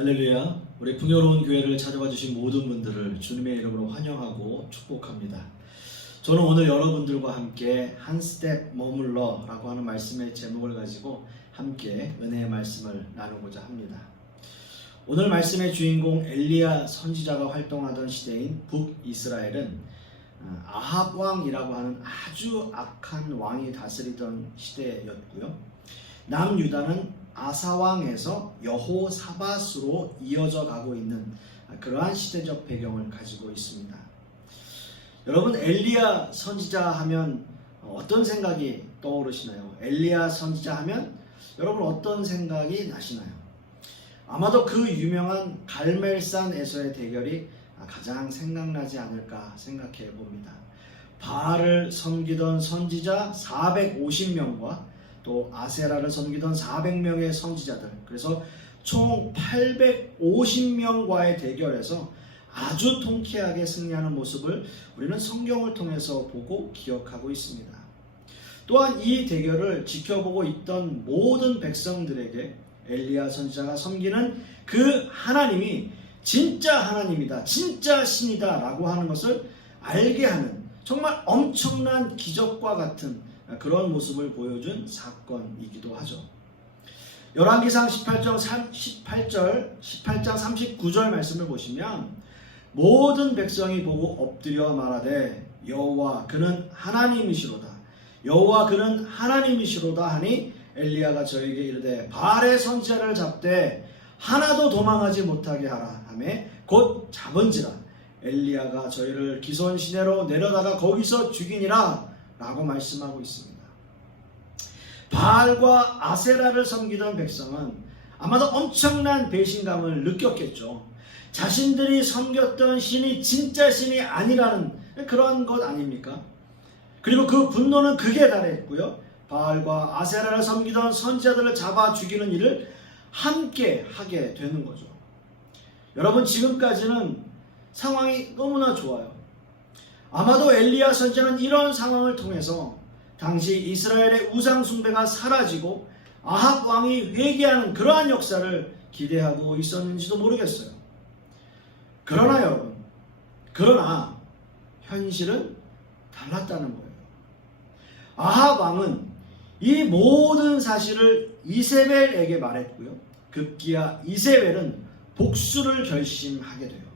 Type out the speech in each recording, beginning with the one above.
할렐루야. 우리 풍요로운 교회를 찾아와 주신 모든 분들을 주님의 이름으로 환영하고 축복합니다. 저는 오늘 여러분들과 함께 한 스텝 머물러 라고 하는 말씀의 제목을 가지고 함께 은혜의 말씀을 나누고자 합니다. 오늘 말씀의 주인공 엘리야 선지자가 활동하던 시대인 북이스라엘은 아합 왕이라고 하는 아주 악한 왕이 다스리던 시대였고요. 남유다는 아사왕에서 여호사밧으로 이어져 가고 있는 그러한 시대적 배경을 가지고 있습니다. 여러분, 엘리야 선지자 하면 어떤 생각이 떠오르시나요? 엘리야 선지자 하면 여러분 어떤 생각이 나시나요? 아마도 그 유명한 갈멜산에서의 대결이 가장 생각나지 않을까 생각해 봅니다. 바알을 섬기던 선지자 450명과 또 아세라를 섬기던 400명의 선지자들, 그래서 총 850명과의 대결에서 아주 통쾌하게 승리하는 모습을 우리는 성경을 통해서 보고 기억하고 있습니다. 또한 이 대결을 지켜보고 있던 모든 백성들에게 엘리야 선지자가 섬기는 그 하나님이 진짜 하나님이다, 진짜 신이다 라고 하는 것을 알게 하는 정말 엄청난 기적과 같은 그런 모습을 보여준 사건이기도 하죠. 열왕기상 18장 39절 말씀을 보시면 모든 백성이 보고 엎드려 말하되 여호와 그는 하나님이시로다, 여호와 그는 하나님이시로다 하니 엘리야가 저에게 이르되 바알의 선지자를 잡되 하나도 도망하지 못하게 하라 하매 곧 잡은지라 엘리야가 저희를 기손 시내로 내려다가 거기서 죽이니라 라고 말씀하고 있습니다. 바알과 아세라를 섬기던 백성은 아마도 엄청난 배신감을 느꼈겠죠. 자신들이 섬겼던 신이 진짜 신이 아니라는 그런 것 아닙니까? 그리고 그 분노는 극에 달했고요. 바알과 아세라를 섬기던 선지자들을 잡아 죽이는 일을 함께 하게 되는 거죠. 여러분, 지금까지는 상황이 너무나 좋아요. 아마도 엘리야 선지자는 이런 상황을 통해서 당시 이스라엘의 우상 숭배가 사라지고 아합 왕이 회개하는 그러한 역사를 기대하고 있었는지도 모르겠어요. 그러나 여러분, 현실은 달랐다는 거예요. 아합 왕은 이 모든 사실을 이세벨에게 말했고요. 급기야 이세벨은 복수를 결심하게 돼요.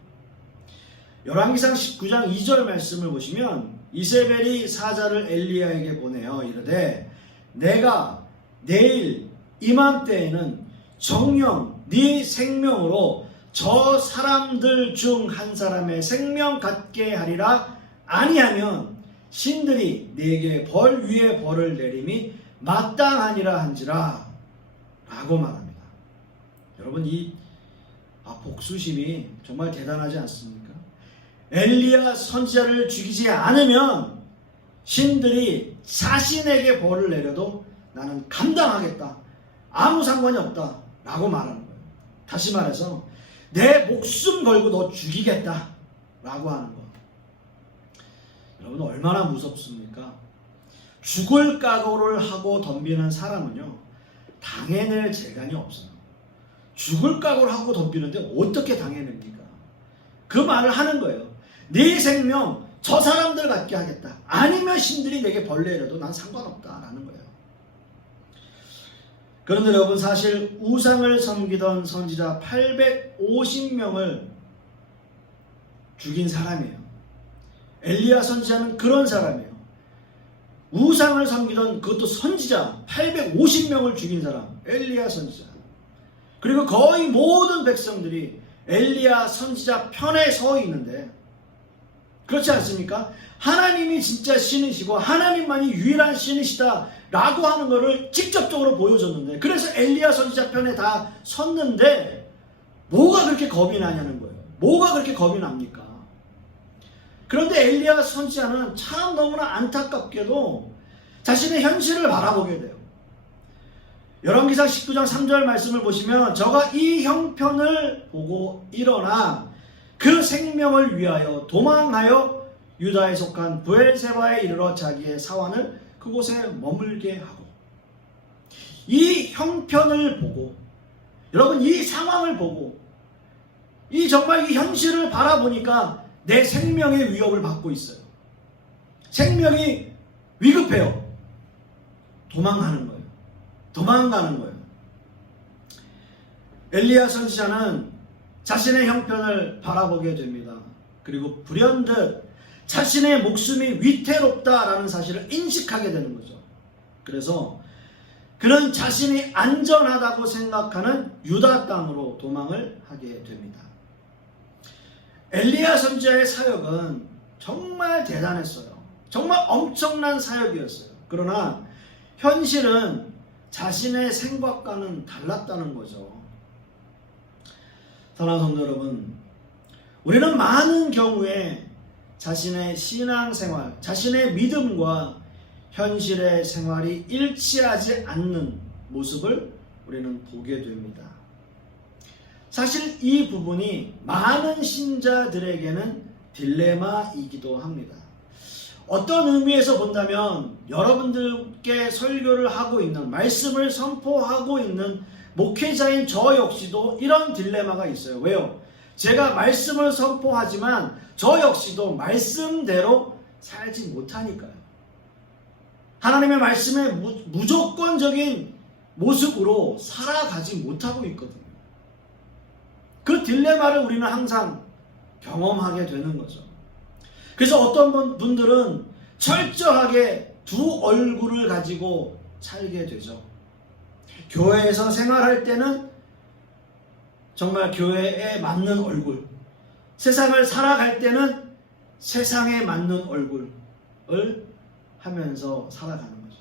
열왕기상 19장 2절 말씀을 보시면 이세벨이 사자를 엘리야에게 보내어 이르되 내가 내일 이맘때에는 정령 네 생명으로 저 사람들 중 한 사람의 생명 갖게 하리라 아니하면 신들이 네게 벌 위에 벌을 내림이 마땅하니라 한지라 라고 말합니다. 여러분, 이 복수심이 정말 대단하지 않습니까? 엘리야 선지자를 죽이지 않으면 신들이 자신에게 벌을 내려도 나는 감당하겠다, 아무 상관이 없다 라고 말하는 거예요. 다시 말해서 내 목숨 걸고 너 죽이겠다 라고 하는 거. 여러분, 얼마나 무섭습니까? 죽을 각오를 하고 덤비는 사람은요, 당해낼 재간이 없어요. 죽을 각오를 하고 덤비는데 어떻게 당해냅니까? 그 말을 하는 거예요. 네 생명 저 사람들 갖게 하겠다, 아니면 신들이 내게 벌 내려도 난 상관없다라는 거예요. 그런데 여러분, 사실 우상을 섬기던 선지자 850명을 죽인 사람이에요. 엘리야 선지자는 그런 사람이에요. 우상을 섬기던 그것도 선지자 850명을 죽인 사람, 엘리야 선지자. 그리고 거의 모든 백성들이 엘리야 선지자 편에 서 있는데, 그렇지 않습니까? 하나님이 진짜 신이시고 하나님만이 유일한 신이시다 라고 하는 것을 직접적으로 보여줬는데, 그래서 엘리야 선지자 편에 다 섰는데 뭐가 그렇게 겁이 나냐는 거예요. 뭐가 그렇게 겁이 납니까? 그런데 엘리야 선지자는 참 너무나 안타깝게도 자신의 현실을 바라보게 돼요. 열왕기상 19장 3절 말씀을 보시면 저가 이 형편을 보고 일어나 그 생명을 위하여 도망하여 유다에 속한 브엘세바에 이르러 자기의 사환을 그곳에 머물게 하고, 이 형편을 보고, 여러분 이 상황을 보고 정말 이 현실을 바라보니까 내 생명의 위협을 받고 있어요. 생명이 위급해요. 도망가는 거예요. 도망가는 거예요. 엘리야 선지자는 자신의 형편을 바라보게 됩니다. 그리고 불현듯 자신의 목숨이 위태롭다라는 사실을 인식하게 되는 거죠. 그래서 그는 자신이 안전하다고 생각하는 유다 땅으로 도망을 하게 됩니다. 엘리야 선지자의 사역은 정말 대단했어요. 정말 엄청난 사역이었어요. 그러나 현실은 자신의 생각과는 달랐다는 거죠. 사랑하는 성도 여러분, 우리는 많은 경우에 자신의 신앙생활, 자신의 믿음과 현실의 생활이 일치하지 않는 모습을 우리는 보게 됩니다. 사실 이 부분이 많은 신자들에게는 딜레마이기도 합니다. 어떤 의미에서 본다면 여러분들께 설교를 하고 있는, 말씀을 선포하고 있는 목회자인 저 역시도 이런 딜레마가 있어요. 왜요? 제가 말씀을 선포하지만 저 역시도 말씀대로 살지 못하니까요. 하나님의 말씀에 무조건적인 모습으로 살아가지 못하고 있거든요. 그 딜레마를 우리는 항상 경험하게 되는 거죠. 그래서 어떤 분들은 철저하게 두 얼굴을 가지고 살게 되죠. 교회에서 생활할 때는 정말 교회에 맞는 얼굴, 세상을 살아갈 때는 세상에 맞는 얼굴을 하면서 살아가는 거죠.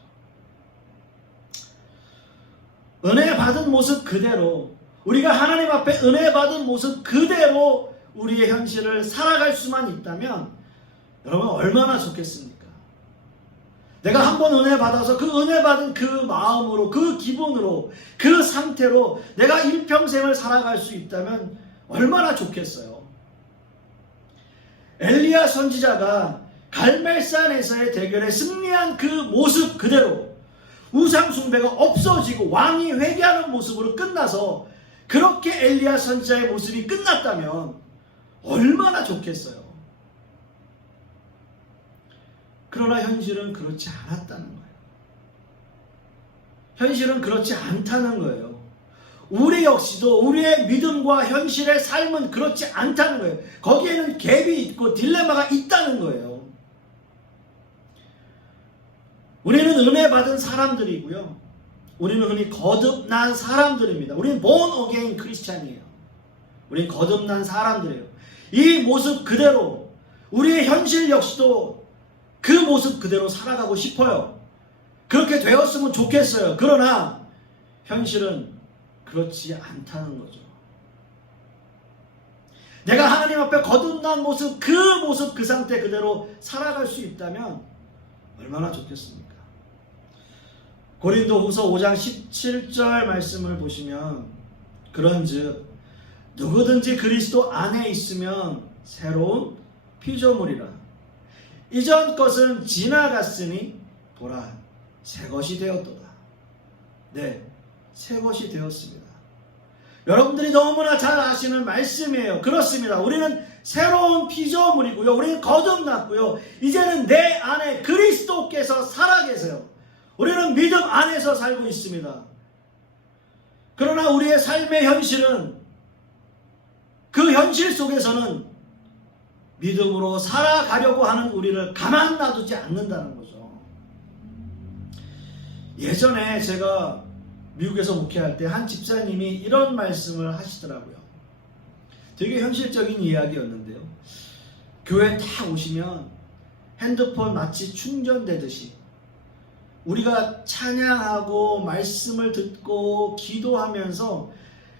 은혜 받은 모습 그대로, 우리가 하나님 앞에 은혜 받은 모습 그대로 우리의 현실을 살아갈 수만 있다면 여러분 얼마나 좋겠습니까? 내가 한번 은혜 받아서 그 은혜 받은 그 마음으로, 그 기분으로, 그 상태로 내가 일평생을 살아갈 수 있다면 얼마나 좋겠어요. 엘리야 선지자가 갈멜산에서의 대결에 승리한 그 모습 그대로 우상 숭배가 없어지고 왕이 회개하는 모습으로 끝나서 그렇게 엘리야 선지자의 모습이 끝났다면 얼마나 좋겠어요. 그러나 현실은 그렇지 않았다는 거예요. 현실은 그렇지 않다는 거예요. 우리 역시도 우리의 믿음과 현실의 삶은 그렇지 않다는 거예요. 거기에는 갭이 있고 딜레마가 있다는 거예요. 우리는 은혜 받은 사람들이고요. 우리는 흔히 거듭난 사람들입니다. 우리는 born again 크리스찬이에요. 우리는 거듭난 사람들이에요. 이 모습 그대로 우리의 현실 역시도 그 모습 그대로 살아가고 싶어요. 그렇게 되었으면 좋겠어요. 그러나 현실은 그렇지 않다는 거죠. 내가 하나님 앞에 거듭난 모습, 그 상태 그대로 살아갈 수 있다면 얼마나 좋겠습니까? 고린도후서 5장 17절 말씀을 보시면 그런즉 누구든지 그리스도 안에 있으면 새로운 피조물이라. 이전 것은 지나갔으니 보라 새 것이 되었도다. 네, 새 것이 되었습니다. 여러분들이 너무나 잘 아시는 말씀이에요. 그렇습니다. 우리는 새로운 피조물이고요. 우리는 거듭났고요. 이제는 내 안에 그리스도께서 살아계세요. 우리는 믿음 안에서 살고 있습니다. 그러나 우리의 삶의 현실은, 그 현실 속에서는 믿음으로 살아가려고 하는 우리를 가만 놔두지 않는다는 거죠. 예전에 제가 미국에서 목회할 때 한 집사님이 이런 말씀을 하시더라고요. 되게 현실적인 이야기였는데요. 교회 딱 오시면 핸드폰 마치 충전되듯이 우리가 찬양하고 말씀을 듣고 기도하면서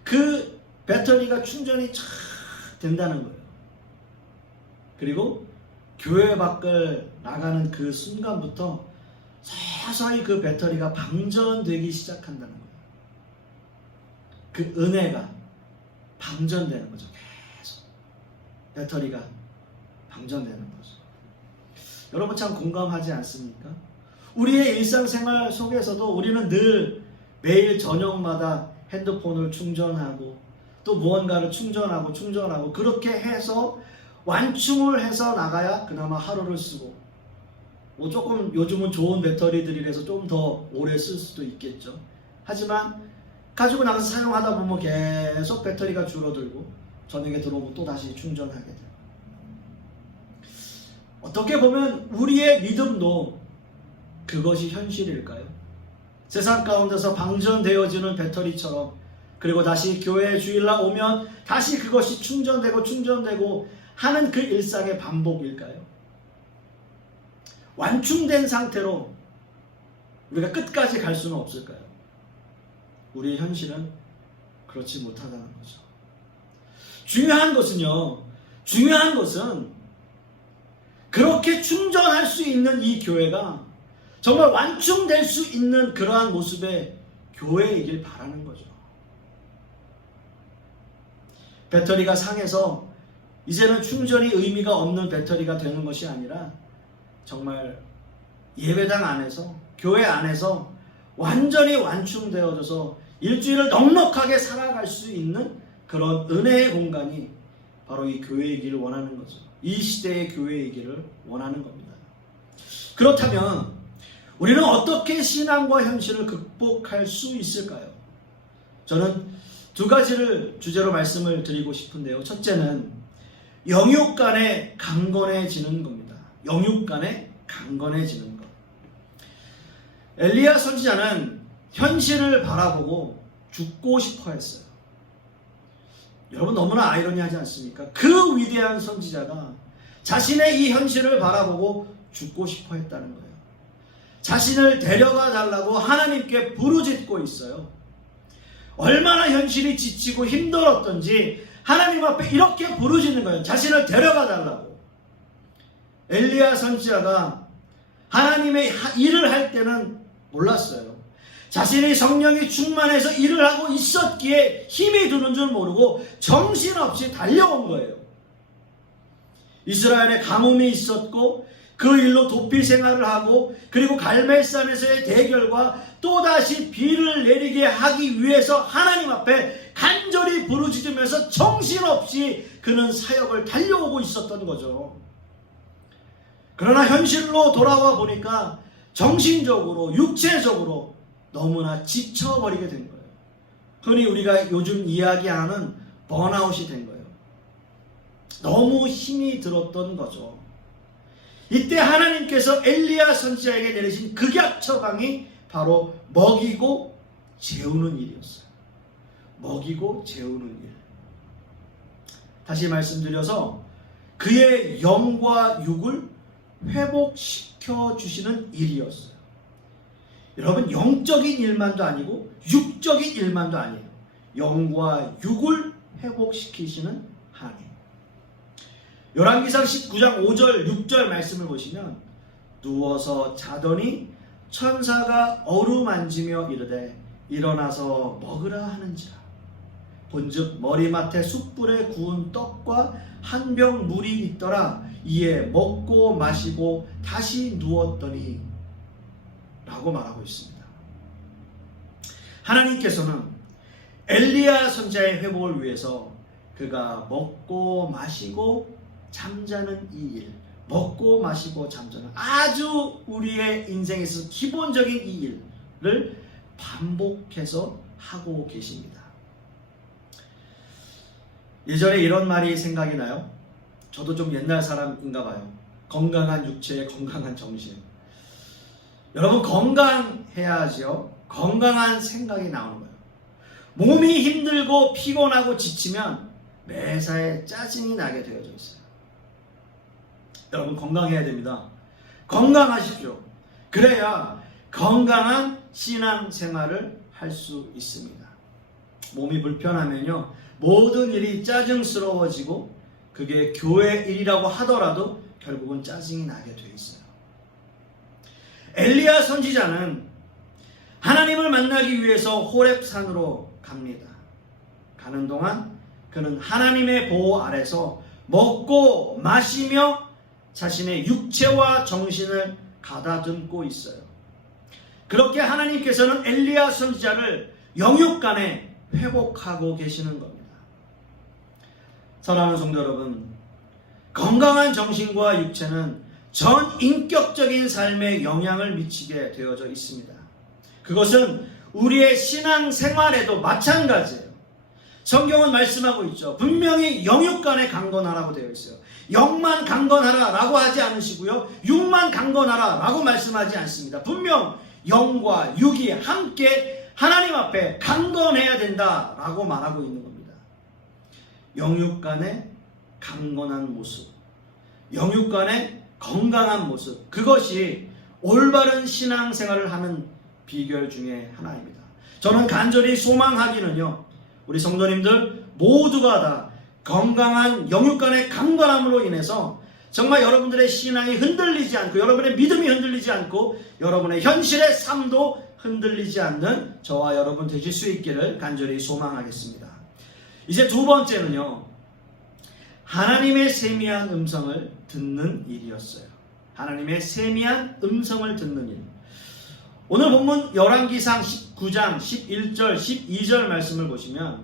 그 배터리가 충전이 쫙 된다는 거예요. 그리고 교회 밖을 나가는 그 순간부터 서서히 그 배터리가 방전되기 시작한다는 거예요. 그 은혜가 방전되는 거죠. 계속 배터리가 방전되는 거죠. 여러분 참 공감하지 않습니까? 우리의 일상생활 속에서도 우리는 늘 매일 저녁마다 핸드폰을 충전하고 또 무언가를 충전하고 그렇게 해서 완충을 해서 나가야 그나마 하루를 쓰고, 뭐 조금 요즘은 좋은 배터리들이라서 좀 더 오래 쓸 수도 있겠죠. 하지만 가지고 나가서 사용하다 보면 계속 배터리가 줄어들고 저녁에 들어오면 또 다시 충전하게 돼요. 어떻게 보면 우리의 믿음도 그것이 현실일까요? 세상 가운데서 방전되어지는 배터리처럼, 그리고 다시 교회에 주일날 오면 다시 그것이 충전되고 하는 그 일상의 반복일까요? 완충된 상태로 우리가 끝까지 갈 수는 없을까요? 우리의 현실은 그렇지 못하다는 거죠. 중요한 것은 그렇게 충전할 수 있는 이 교회가 정말 완충될 수 있는 그러한 모습의 교회이길 바라는 거죠. 배터리가 상해서 이제는 충전이 의미가 없는 배터리가 되는 것이 아니라 정말 예배당 안에서, 교회 안에서 완전히 완충되어져서 일주일을 넉넉하게 살아갈 수 있는 그런 은혜의 공간이 바로 이 교회이기를 원하는 거죠. 이 시대의 교회이기를 원하는 겁니다. 그렇다면 우리는 어떻게 신앙과 현실을 극복할 수 있을까요? 저는 두 가지를 주제로 말씀을 드리고 싶은데요. 첫째는 영육 간에 강건해지는 겁니다. 영육 간에 강건해지는 것. 엘리야 선지자는 현실을 바라보고 죽고 싶어 했어요. 여러분, 너무나 아이러니하지 않습니까? 그 위대한 선지자가 자신의 이 현실을 바라보고 죽고 싶어 했다는 거예요. 자신을 데려가 달라고 하나님께 부르짖고 있어요. 얼마나 현실이 지치고 힘들었던지 하나님 앞에 이렇게 부르짖는 거예요. 자신을 데려가 달라고. 엘리야 선지자가 하나님의 일을 할 때는 몰랐어요. 자신이 성령이 충만해서 일을 하고 있었기에 힘이 드는 줄 모르고 정신없이 달려온 거예요. 이스라엘에 가뭄이 있었고 그 일로 도피 생활을 하고, 그리고 갈멜산에서의 대결과 또다시 비를 내리게 하기 위해서 하나님 앞에 간절히 부르짖으면서 정신없이 그는 사역을 달려오고 있었던 거죠. 그러나 현실로 돌아와 보니까 정신적으로, 육체적으로 너무나 지쳐버리게 된 거예요. 흔히 우리가 요즘 이야기하는 번아웃이 된 거예요. 너무 힘이 들었던 거죠. 이때 하나님께서 엘리야 선지자에게 내리신 극약 처방이 바로 먹이고 재우는 일이었어요. 먹이고 재우는 일. 다시 말씀드려서 그의 영과 육을 회복시켜 주시는 일이었어요. 여러분, 영적인 일만도 아니고 육적인 일만도 아니에요. 영과 육을 회복시키시는 하나님. 열왕기상 19장 5절 6절 말씀을 보시면, 누워서 자더니 천사가 어루만지며 이르되 일어나서 먹으라 하는지라. 본즉 머리맡에 숯불에 구운 떡과 한 병 물이 있더라. 이에 먹고 마시고 다시 누웠더니 라고 말하고 있습니다. 하나님께서는 엘리야 선지자의 회복을 위해서 그가 먹고 마시고 잠자는 이 일, 먹고 마시고 잠자는 아주 우리의 인생에서 기본적인 이 일을 반복해서 하고 계십니다. 예전에 이런 말이 생각이 나요. 저도 좀 옛날 사람인가 봐요. 건강한 육체에 건강한 정신. 여러분, 건강해야죠. 건강한 생각이 나오는 거예요. 몸이 힘들고 피곤하고 지치면 매사에 짜증이 나게 되어져 있어요. 여러분, 건강해야 됩니다. 건강하십시오. 그래야 건강한 신앙생활을 할 수 있습니다. 몸이 불편하면요, 모든 일이 짜증스러워지고 그게 교회 일이라고 하더라도 결국은 짜증이 나게 돼 있어요. 엘리야 선지자는 하나님을 만나기 위해서 호렙산으로 갑니다. 가는 동안 그는 하나님의 보호 아래서 먹고 마시며 자신의 육체와 정신을 가다듬고 있어요. 그렇게 하나님께서는 엘리야 선지자를 영육간에 회복하고 계시는 겁니다. 사랑하는 성도 여러분, 건강한 정신과 육체는 전 인격적인 삶에 영향을 미치게 되어져 있습니다. 그것은 우리의 신앙 생활에도 마찬가지예요. 성경은 말씀하고 있죠. 분명히 영육간에 강건하라고 되어 있어요. 영만 강건하라라고 하지 않으시고요, 육만 강건하라라고 말씀하지 않습니다. 분명 영과 육이 함께 하나님 앞에 강건해야 된다라고 말하고 있는 겁니다. 영육간의 강건한 모습, 영육간의 건강한 모습, 그것이 올바른 신앙생활을 하는 비결 중에 하나입니다. 저는 간절히 소망하기는요, 우리 성도님들 모두가 다 건강한 영육간의 강건함으로 인해서 정말 여러분들의 신앙이 흔들리지 않고, 여러분의 믿음이 흔들리지 않고, 여러분의 현실의 삶도 흔들리지 않는 저와 여러분 되실 수 있기를 간절히 소망하겠습니다. 이제 두 번째는요, 하나님의 세미한 음성을 듣는 일이었어요. 하나님의 세미한 음성을 듣는 일. 오늘 본문 열왕기상 19장 11절 12절 말씀을 보시면,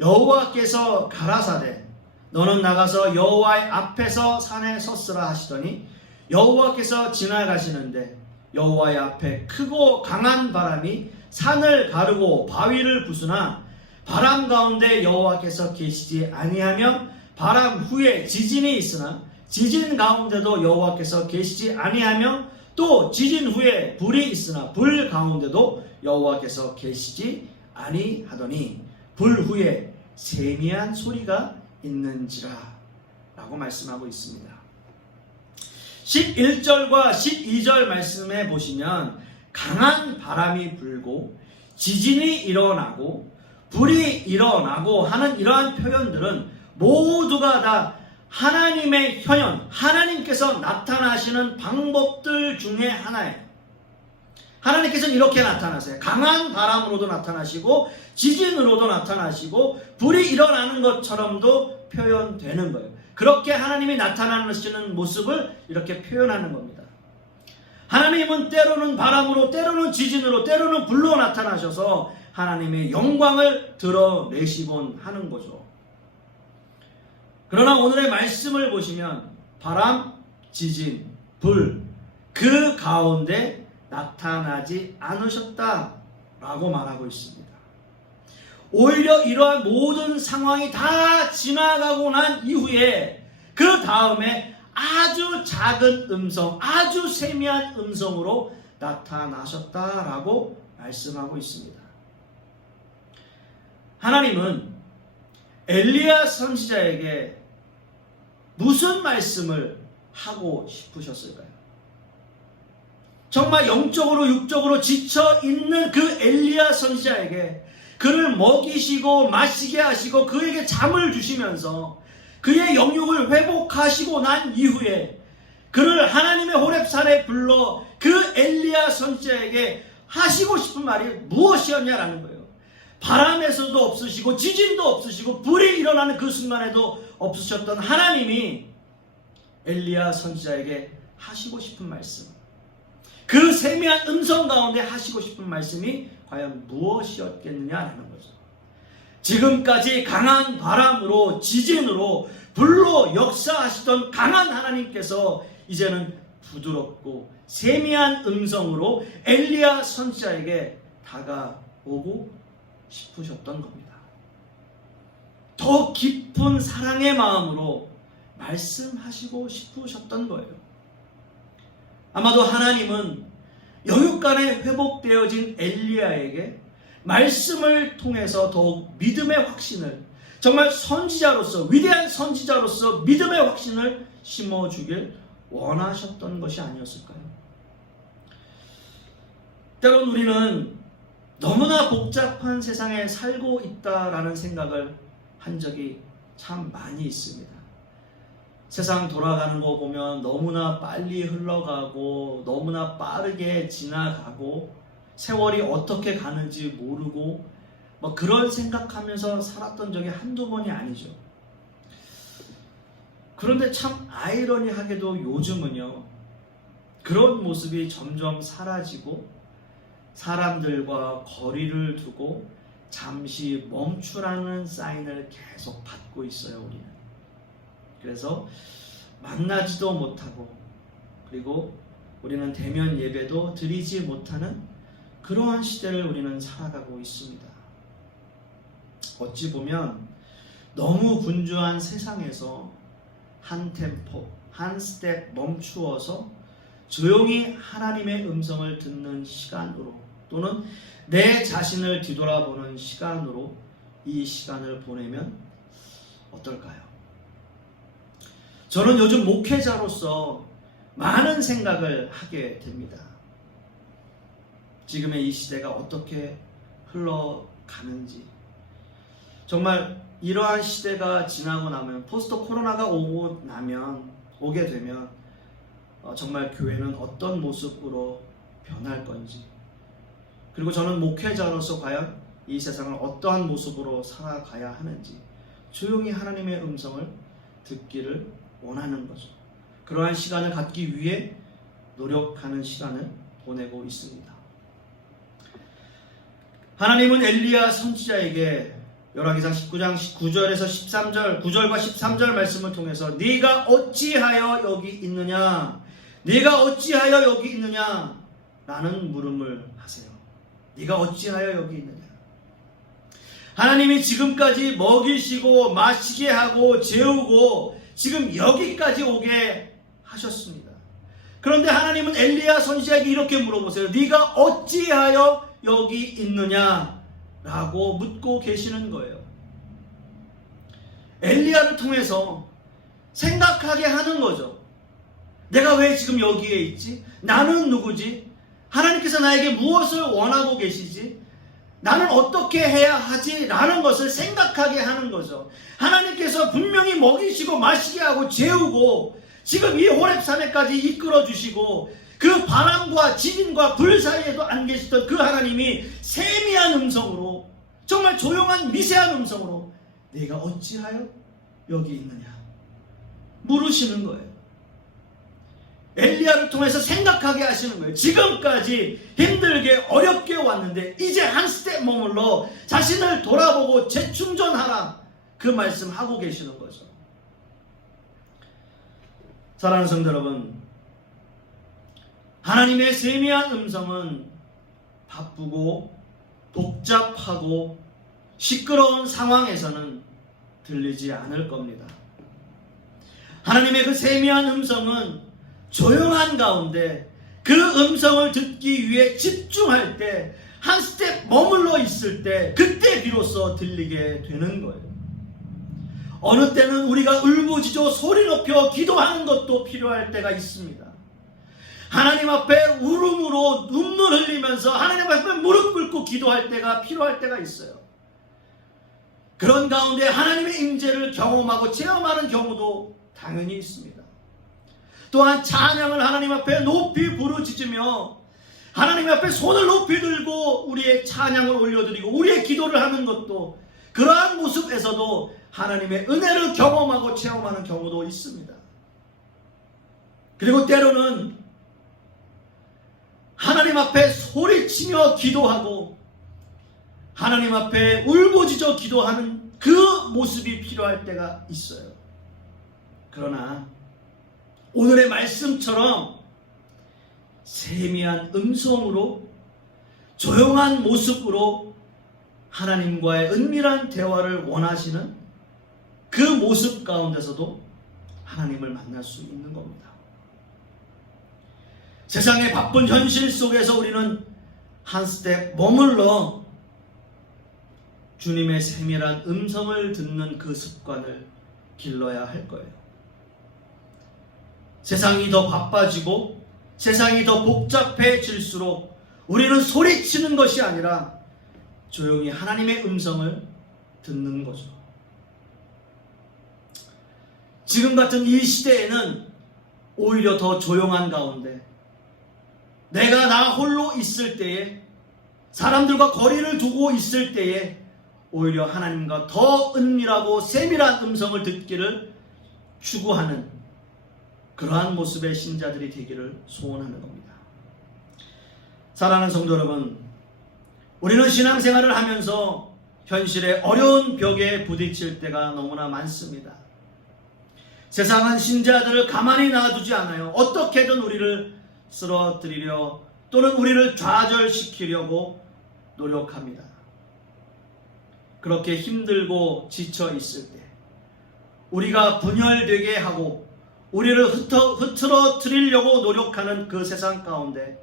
여호와께서 가라사대 너는 나가서 여호와의 앞에서 산에 섰으라 하시더니 여호와께서 지나가시는데 여호와의 앞에 크고 강한 바람이 산을 가르고 바위를 부수나 바람 가운데 여호와께서 계시지 아니하며 바람 후에 지진이 있으나 지진 가운데도 여호와께서 계시지 아니하며 또 지진 후에 불이 있으나 불 가운데도 여호와께서 계시지 아니하더니 불 후에 세미한 소리가 있는지라 라고 말씀하고 있습니다. 11절과 12절 말씀에 보시면 강한 바람이 불고 지진이 일어나고 불이 일어나고 하는 이러한 표현들은 모두가 다 하나님의 현현, 하나님께서 나타나시는 방법들 중에 하나예요. 하나님께서는 이렇게 나타나세요. 강한 바람으로도 나타나시고 지진으로도 나타나시고 불이 일어나는 것처럼도 표현되는 거예요. 그렇게 하나님이 나타나시는 모습을 이렇게 표현하는 겁니다. 하나님은 때로는 바람으로, 때로는 지진으로, 때로는 불로 나타나셔서 하나님의 영광을 드러내시곤 하는 거죠. 그러나 오늘의 말씀을 보시면 바람, 지진, 불, 그 가운데 나타나지 않으셨다라고 말하고 있습니다. 오히려 이러한 모든 상황이 다 지나가고 난 이후에 그 다음에 아주 작은 음성, 아주 세미한 음성으로 나타나셨다라고 말씀하고 있습니다. 하나님은 엘리야 선지자에게 무슨 말씀을 하고 싶으셨을까요? 정말 영적으로 육적으로 지쳐있는 그 엘리야 선지자에게 그를 먹이시고 마시게 하시고 그에게 잠을 주시면서 그의 영육을 회복하시고 난 이후에 그를 하나님의 호렙산에 불러 그 엘리야 선지자에게 하시고 싶은 말이 무엇이었냐라는 거예요. 바람에서도 없으시고 지진도 없으시고 불이 일어나는 그 순간에도 없으셨던 하나님이 엘리야 선지자에게 하시고 싶은 말씀, 그 세미한 음성 가운데 하시고 싶은 말씀이 과연 무엇이었겠느냐라는 거죠. 지금까지 강한 바람으로 지진으로 불로 역사하시던 강한 하나님께서 이제는 부드럽고 세미한 음성으로 엘리야 선지자에게 다가오고 싶으셨던 겁니다. 더 깊은 사랑의 마음으로 말씀하시고 싶으셨던 거예요. 아마도 하나님은 영육간에 회복되어진 엘리야에게 말씀을 통해서 더욱 믿음의 확신을, 정말 선지자로서, 위대한 선지자로서 믿음의 확신을 심어주길 원하셨던 것이 아니었을까요? 때론 우리는 너무나 복잡한 세상에 살고 있다라는 생각을 한 적이 참 많이 있습니다. 세상 돌아가는 거 보면 너무나 빨리 흘러가고 너무나 빠르게 지나가고 세월이 어떻게 가는지 모르고 그런 생각하면서 살았던 적이 한두 번이 아니죠. 그런데 참 아이러니하게도 요즘은요, 그런 모습이 점점 사라지고 사람들과 거리를 두고 잠시 멈추라는 사인을 계속 받고 있어요. 우리는 그래서 만나지도 못하고 그리고 우리는 대면 예배도 드리지 못하는 그러한 시대를 우리는 살아가고 있습니다. 어찌 보면 너무 분주한 세상에서 한 템포, 한 스텝 멈추어서 조용히 하나님의 음성을 듣는 시간으로 또는 내 자신을 뒤돌아보는 시간으로 이 시간을 보내면 어떨까요? 저는 요즘 목회자로서 많은 생각을 하게 됩니다. 지금의 이 시대가 어떻게 흘러가는지, 정말 이러한 시대가 지나고 나면, 포스트 코로나가 오게 되면 정말 교회는 어떤 모습으로 변할 건지, 그리고 저는 목회자로서 과연 이 세상을 어떠한 모습으로 살아가야 하는지 조용히 하나님의 음성을 듣기를 원하는 거죠. 그러한 시간을 갖기 위해 노력하는 시간을 보내고 있습니다. 하나님은 엘리야 선지자에게 열왕기상 19장 9절에서 13절, 9절과 13절 말씀을 통해서 네가 어찌하여 여기 있느냐? 네가 어찌하여 여기 있느냐? 라는 물음을 하세요. 네가 어찌하여 여기 있느냐? 하나님이 지금까지 먹이시고 마시게 하고 재우고 지금 여기까지 오게 하셨습니다. 그런데 하나님은 엘리야 선지자에게 이렇게 물어보세요. 네가 어찌하여 여기 있느냐? 라고 묻고 계시는 거예요. 엘리야를 통해서 생각하게 하는 거죠. 내가 왜 지금 여기에 있지? 나는 누구지? 하나님께서 나에게 무엇을 원하고 계시지? 나는 어떻게 해야 하지? 라는 것을 생각하게 하는 거죠. 하나님께서 분명히 먹이시고 마시게 하고 재우고 지금 이 호렙산에까지 이끌어 주시고 그 바람과 지진과 불 사이에도 안 계시던 그 하나님이 세미한 음성으로, 정말 조용한 미세한 음성으로 네가 어찌하여 여기 있느냐 물으시는 거예요. 엘리야를 통해서 생각하게 하시는 거예요. 지금까지 힘들게 어렵게 왔는데 이제 한 스텝 머물러 자신을 돌아보고 재충전하라, 그 말씀하고 계시는 거죠. 사랑하는 성도 여러분, 하나님의 세미한 음성은 바쁘고 복잡하고 시끄러운 상황에서는 들리지 않을 겁니다. 하나님의 그 세미한 음성은 조용한 가운데 그 음성을 듣기 위해 집중할 때, 한 스텝 머물러 있을 때, 그때 비로소 들리게 되는 거예요. 어느 때는 우리가 울부짖어 소리 높여 기도하는 것도 필요할 때가 있습니다. 하나님 앞에 울음으로 눈물 흘리면서 하나님 앞에 무릎 꿇고 기도할 때가 필요할 때가 있어요. 그런 가운데 하나님의 임재를 경험하고 체험하는 경우도 당연히 있습니다. 또한 찬양을 하나님 앞에 높이 부르짖으며 하나님 앞에 손을 높이 들고 우리의 찬양을 올려드리고 우리의 기도를 하는 것도, 그러한 모습에서도 하나님의 은혜를 경험하고 체험하는 경우도 있습니다. 그리고 때로는 하나님 앞에 소리치며 기도하고 하나님 앞에 울부짖어 기도하는 그 모습이 필요할 때가 있어요. 그러나 오늘의 말씀처럼 세미한 음성으로 조용한 모습으로 하나님과의 은밀한 대화를 원하시는 그 모습 가운데서도 하나님을 만날 수 있는 겁니다. 세상의 바쁜 현실 속에서 우리는 한 스텝 머물러 주님의 세밀한 음성을 듣는 그 습관을 길러야 할 거예요. 세상이 더 바빠지고 세상이 더 복잡해질수록 우리는 소리치는 것이 아니라 조용히 하나님의 음성을 듣는 거죠. 지금 같은 이 시대에는 오히려 더 조용한 가운데 내가 나 홀로 있을 때에, 사람들과 거리를 두고 있을 때에 오히려 하나님과 더 은밀하고 세밀한 음성을 듣기를 추구하는 그러한 모습의 신자들이 되기를 소원하는 겁니다. 사랑하는 성도 여러분, 우리는 신앙생활을 하면서 현실의 어려운 벽에 부딪힐 때가 너무나 많습니다. 세상은 신자들을 가만히 놔두지 않아요. 어떻게든 우리를 쓰러뜨리려 또는 우리를 좌절시키려고 노력합니다. 그렇게 힘들고 지쳐 있을 때 우리가 분열되게 하고 우리를 흐트러뜨리려고 노력하는 그 세상 가운데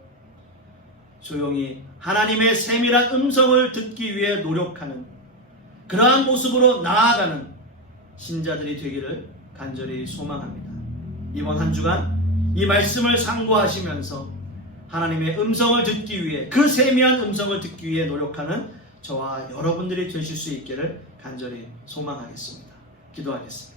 조용히 하나님의 세밀한 음성을 듣기 위해 노력하는 그러한 모습으로 나아가는 신자들이 되기를 간절히 소망합니다. 이번 한 주간 이 말씀을 상고하시면서 하나님의 음성을 듣기 위해 그 세미한 음성을 듣기 위해 노력하는 저와 여러분들이 되실 수 있기를 간절히 소망하겠습니다. 기도하겠습니다.